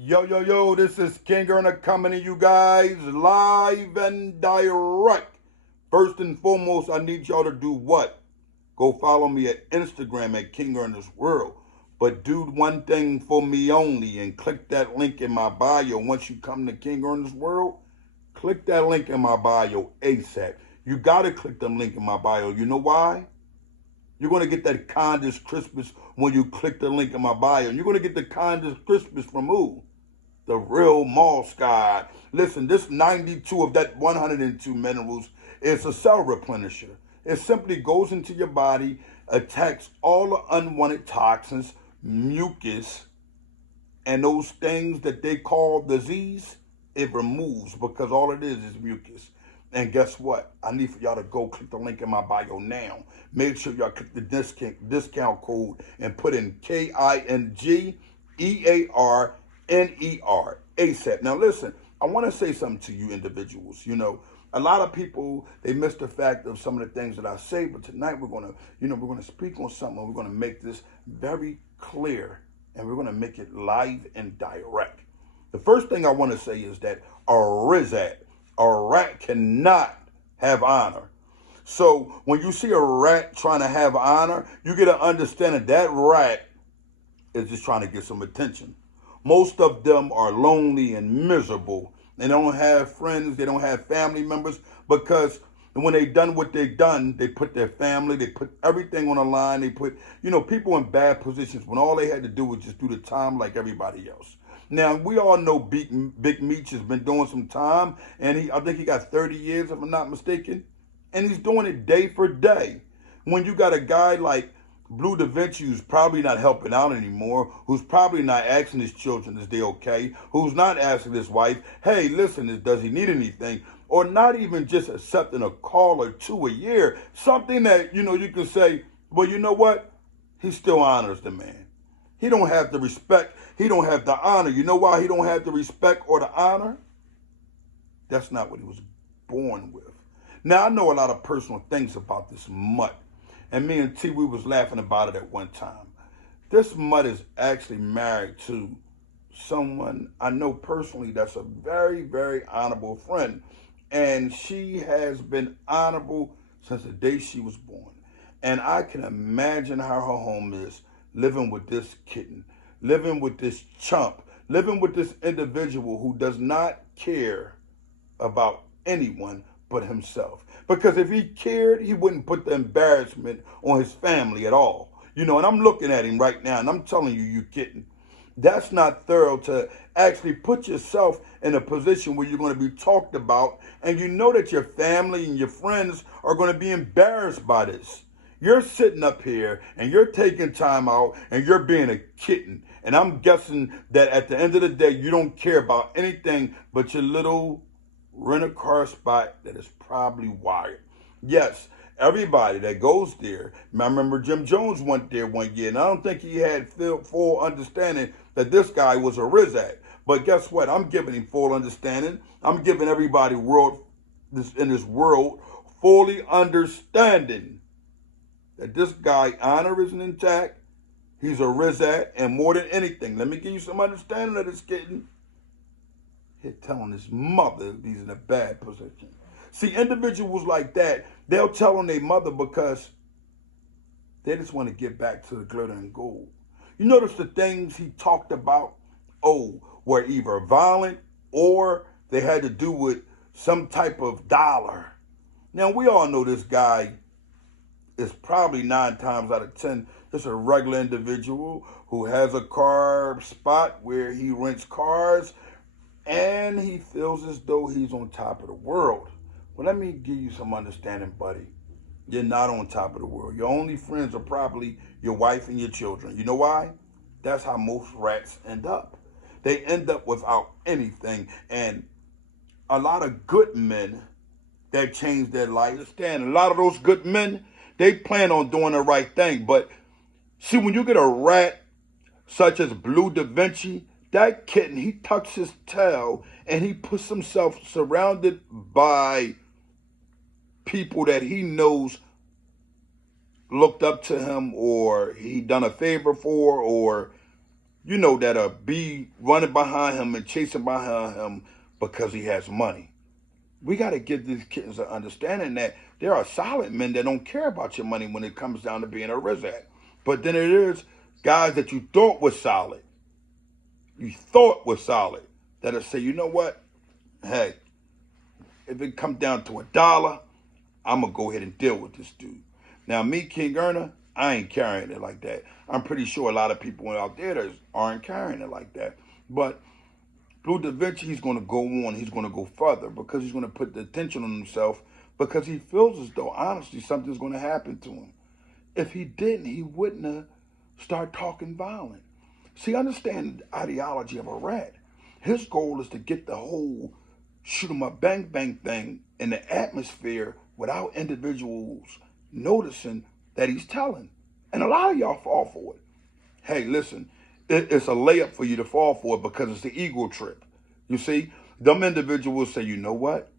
Yo, yo, yo, this is King Earner coming to you guys live and direct. First and foremost, I need y'all to do what? Go follow me at Instagram at King Earner's World. But do one thing for me only and click that link in my bio. Once you come to King Earner's World, click that link in my bio ASAP. You got to click the link in my bio. You know why? You're going to get that kindest Christmas when you click the link in my bio. You're going to get the kindest Christmas from who? The real mall sky. Listen, this 92 of that 102 minerals is a cell replenisher. It simply goes into your body, attacks all the unwanted toxins, mucus, and those things that they call disease. It removes because all it is mucus. And guess what? I need for y'all to go click the link in my bio now. Make sure y'all click the discount code and put in KINGEARNER ASAP. Now listen, I want to say something to you individuals. You know, a lot of people, they miss the fact of some of the things that I say, but tonight we're gonna, we're gonna speak on something. We're gonna make this very clear, and we're gonna make it live and direct. The first thing I want to say is that a rat cannot have honor. So when you see a rat trying to have honor, you get to understand that that rat is just trying to get some attention. Most of them are lonely and miserable. They don't have friends, they don't have family members because when they done what they done, they put their family, they put everything on the line. They put, people in bad positions when all they had to do was just do the time like everybody else. Now, we all know Big Meech has been doing some time, and I think he got 30 years, if I'm not mistaken, and he's doing it day for day. When you got a guy like Bleu DaVinci, who's probably not helping out anymore, who's probably not asking his children, is they okay, who's not asking his wife, hey, listen, does he need anything, or not even just accepting a call or two a year, something that, you can say, well, you know what, he still honors the man. He don't have the respect. He don't have the honor. You know why he don't have the respect or the honor? That's not what he was born with. Now, I know a lot of personal things about this mutt. And me and T, we was laughing about it at one time. This mutt is actually married to someone I know personally that's a very, very honorable friend. And she has been honorable since the day she was born. And I can imagine how her home is living with this kitten, living with this chump, living with this individual who does not care about anyone but himself. Because if he cared, he wouldn't put the embarrassment on his family at all. And I'm looking at him right now and I'm telling you, you kitten, that's not thorough to actually put yourself in a position where you're going to be talked about and you know that your family and your friends are going to be embarrassed by this. You're sitting up here and you're taking time out and you're being a kitten. And I'm guessing that at the end of the day, you don't care about anything but your little rent-a-car spot that is probably wired. Yes, everybody that goes there, I remember Jim Jones went there one year, and I don't think he had full understanding that this guy was a Rizat. But guess what? I'm giving him full understanding. I'm giving everybody in this world fully understanding that this guy honor isn't intact. He's a Rizat, and more than anything, let me give you some understanding of this kitten. He's telling his mother he's in a bad position. See, individuals like that, they'll tell on their mother because they just want to get back to the glitter and gold. You notice the things he talked about, were either violent or they had to do with some type of dollar. Now, we all know this guy is probably 9 times out of 10 just a regular individual who has a car spot where he rents cars and he feels as though he's on top of the world. Well, let me give you some understanding, buddy. You're not on top of the world. Your only friends are probably your wife and your children. You know why? That's how most rats end up. They end up without anything. And a lot of good men that change their life, understand, a lot of those good men, they plan on doing the right thing. But see, when you get a rat such as Bleu DaVinci, that kitten, he tucks his tail and he puts himself surrounded by people that he knows looked up to him or he done a favor for, or that'll be running behind him and chasing behind him because he has money. We got to give these kittens an understanding that there are solid men that don't care about your money when it comes down to being a rizak. But then it is guys that you thought was solid. That'll say, you know what? Hey, if it comes down to $1, I'm going to go ahead and deal with this dude. Now, me, King Erna, I ain't carrying it like that. I'm pretty sure a lot of people out there that aren't carrying it like that. But Bleu DaVinci, he's going to go on. He's going to go further because he's going to put the attention on himself because he feels as though, honestly, something's going to happen to him. If he didn't, he wouldn't have started talking violent. See, understand the ideology of a rat. His goal is to get the whole shoot 'em up, bang, bang thing in the atmosphere without individuals noticing that he's telling. And a lot of y'all fall for it. Hey, listen, it's a layup for you to fall for it because it's the ego trip. You see, them individuals say, you know what?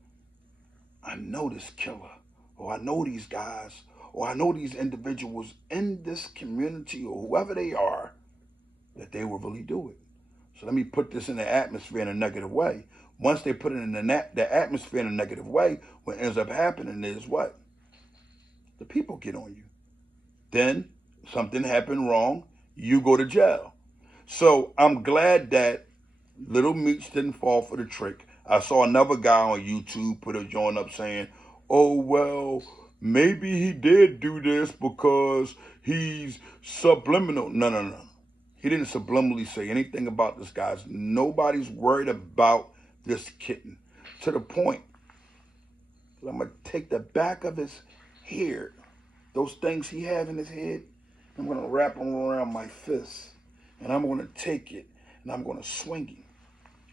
I know this killer, or I know these guys, or I know these individuals in this community, or whoever they are, that they will really do it. So let me put this in the atmosphere in a negative way. Once they put it in the atmosphere in a negative way, what ends up happening is what? The people get on you. Then something happened wrong, you go to jail. So I'm glad that Little Meech didn't fall for the trick. I saw another guy on YouTube put a joint up saying, oh, well, maybe he did do this because he's subliminal. No. He didn't subliminally say anything about this, guys. Nobody's worried about this kitten. To the point, I'm going to take the back of his hair, those things he has in his head, I'm going to wrap them around my fist. And I'm going to take it, and I'm going to swing him,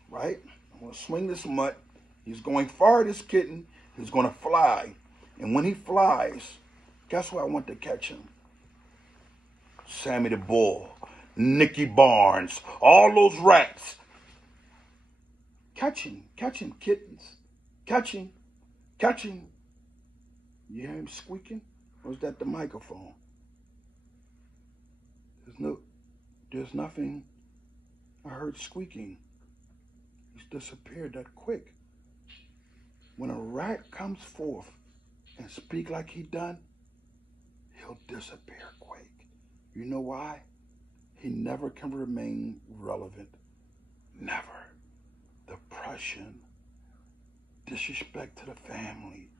right? I'm going to swing this mutt. He's going far, this kitten. He's going to fly. And when he flies, guess who I want to catch him? Sammy the Bull, Nicky Barnes, all those rats. Catch him, kittens. Catch him. You hear him squeaking? Or is that the microphone? There's nothing. I heard squeaking. He's disappeared that quick. When a rat comes forth and speak like he done, he'll disappear quick. You know why? He never can remain relevant. Never. Depression, disrespect to the family,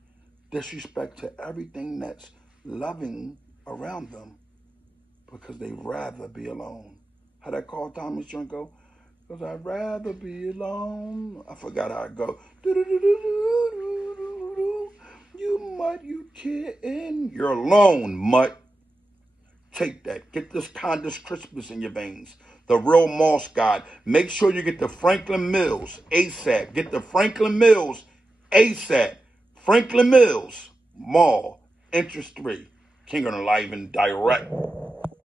disrespect to everything that's loving around them because they'd rather be alone. How that Carl Thomas joint go? Because I'd rather be alone. I forgot how it go. You mutt, you kitten. You're alone, mutt. Take that. Get this Condis Crispus in your veins. The real Moss God. Make sure you get the Franklin Mills ASAP. Get the Franklin Mills ASAP. Franklin Mills Mall. Interest 3. King on the Live and Direct.